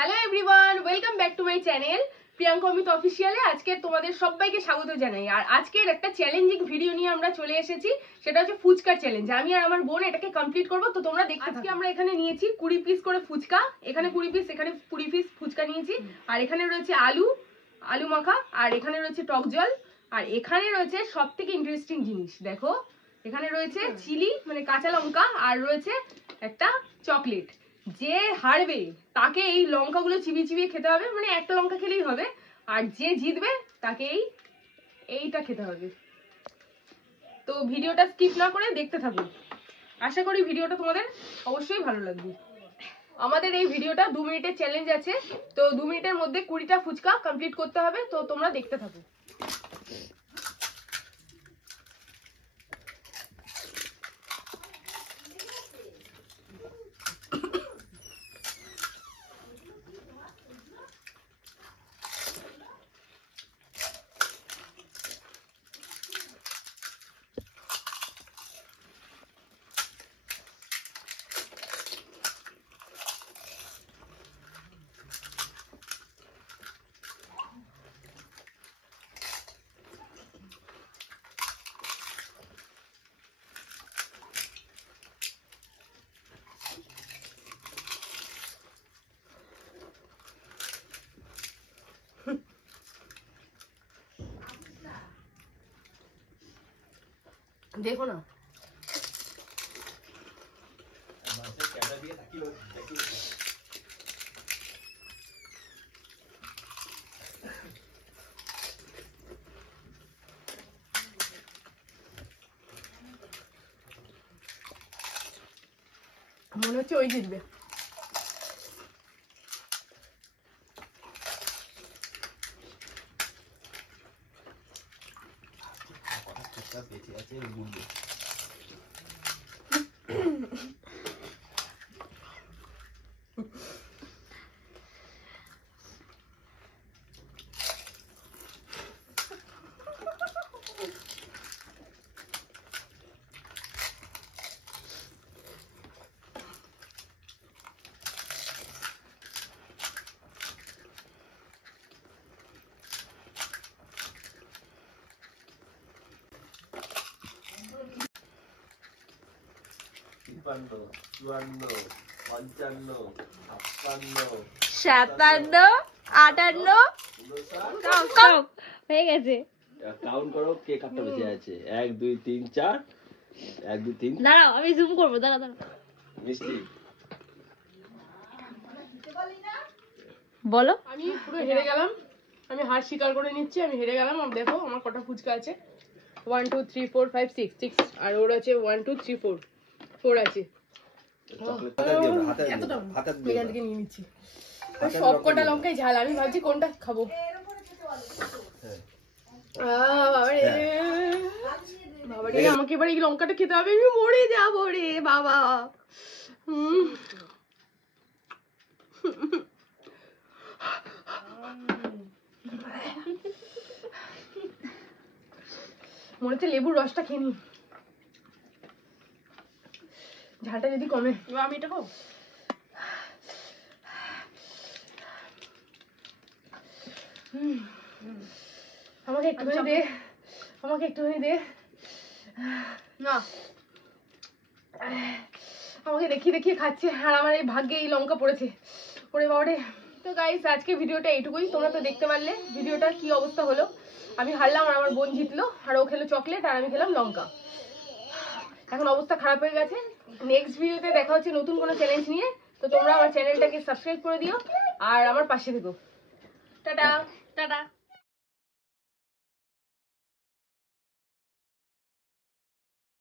Hello everyone, welcome back to my channel Priyanka Amit অফিসিয়ালে। আজকে তোমাদের সবাইকে স্বাগত জানাই। আর আজকের একটা চ্যালেঞ্জিং ভিডিও নিয়ে আমরা চলে এসেছি, সেটা হচ্ছে ফুচকার চ্যালেঞ্জ। আমি আর আমার বোন এটাকে কমপ্লিট করব, তো তোমরা দেখতে থাকো। আমরা এখানে নিয়েছি 20 পিস করে ফুচকা, এখানে 20 পিস, এখানে 20 পিস ফুচকা নিয়েছি। আর এখানে রয়েছে আলু মাখা, আর এখানে রয়েছে টক জল, আর এখানে রয়েছে সব থেকে ইন্টারেস্টিং জিনিস, দেখো এখানে রয়েছে চিলি মানে কাঁচা লঙ্কা, আর রয়েছে একটা চকলেট। যে হারবে তাকে এই লঙ্কাগুলো চিবিয়ে চিবিয়ে খেতে হবে, মানে একটা লঙ্কা খেলেই হবে। আর যে জিতবে তাকে এইটা খেতে হবে। তো ভিডিওটা স্কিপ না করে দেখতে থাকো, আশা করি ভিডিওটা তোমাদের অবশ্যই ভালো লাগবে। আমাদের এই ভিডিওটা 2 মিনিটের চ্যালেঞ্জ আছে, তো 2 মিনিটের মধ্যে 20টা ফুচকা কমপ্লিট করতে হবে, তো তোমরা দেখতে থাকো। দেখো না, মনে হচ্ছে ওই জিতবে। হয়ে গেছে। কাউন্ট করো কে কাপটা বেঁচে আছে। 1 2 3 4 1 2 3। দাঁড়াও আমি জুম করবো, দাঁড়াও। মিষ্টি বলো। আমি পুরো হেরে গেলাম, আমি হার স্বীকার করে নিচ্ছি, আমি হেরে গেলাম। আর দেখো আমার কটা ফুচকা আছে, 1 2 3 4 5 6, আর ওর আছে 1 2 3 4 আছে। এখান থেকে নিয়ে নিচ্ছি, সব কটা লঙ্কাই ঝাল। আমি ভাবছি কোনটা খাবো। বাবারে, আমাকে এবার এই লঙ্কাটা খেতে হবে, আমি মরে যাবো রে বাবা। মনে হচ্ছে লেবুর রসটা খেয়ে নি, ঝালটা যদি কমে। আমি এটা খাবো। আমাকে একটুখানি দে, আমাকে একটুখানি দে না। আমাকে দেখিয়ে দেখিয়ে খাচ্ছে, আর আমার এই ভাগ্যে এই লঙ্কা পড়েছে। ওরে বাবারে। তো গাইস, আজকে ভিডিওটা এইটুকুই। তোমরা তো দেখতে পারলে ভিডিওটা কি অবস্থা হলো। আমি হারলাম আর আমার বোন জিতলো, আর ও খেলো চকলেট আর আমি খেলাম লঙ্কা। এখন অবস্থা খারাপ হয়ে গেছে। নেক্সট ভিডিওতে দেখা হচ্ছে নতুন কোনো চ্যালেঞ্জ নিয়ে। তো তোমরা আমার চ্যানেলটাকে সাবস্ক্রাইব করে দিও আর আমার পাশে থেকো। Tata tata.